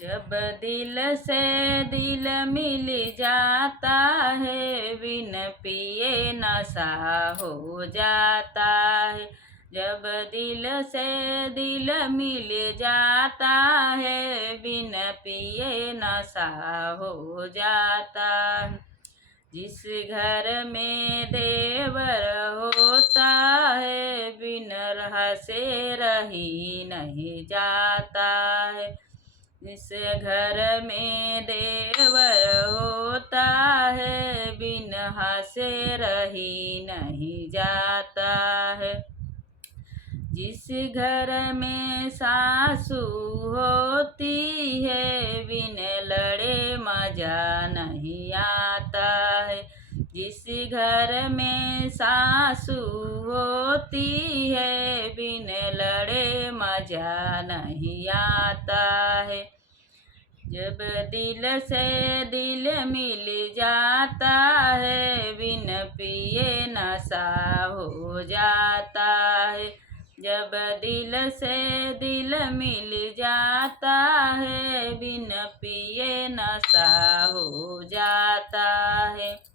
जब दिल से दिल मिल जाता है, बिन पिए नशा हो जाता है। जब दिल से दिल मिल जाता है, बिन पिए नशा हो जाता है। जिस घर में देवर होता है, बिन रह से रही नहीं जाता है। जिस घर में देवर होता है, बिन से रही नहीं जाता है। जिस घर में सासू होती है, बिन लड़े मजा नहीं आता है। जिस घर में सासू होती है, बिन लड़े मजा नहीं आता है। जब दिल से दिल मिल जाता है, बिन पिए नशा हो जाता है। जब दिल से दिल मिल जाता है, बिन पिए नशा हो जाता है।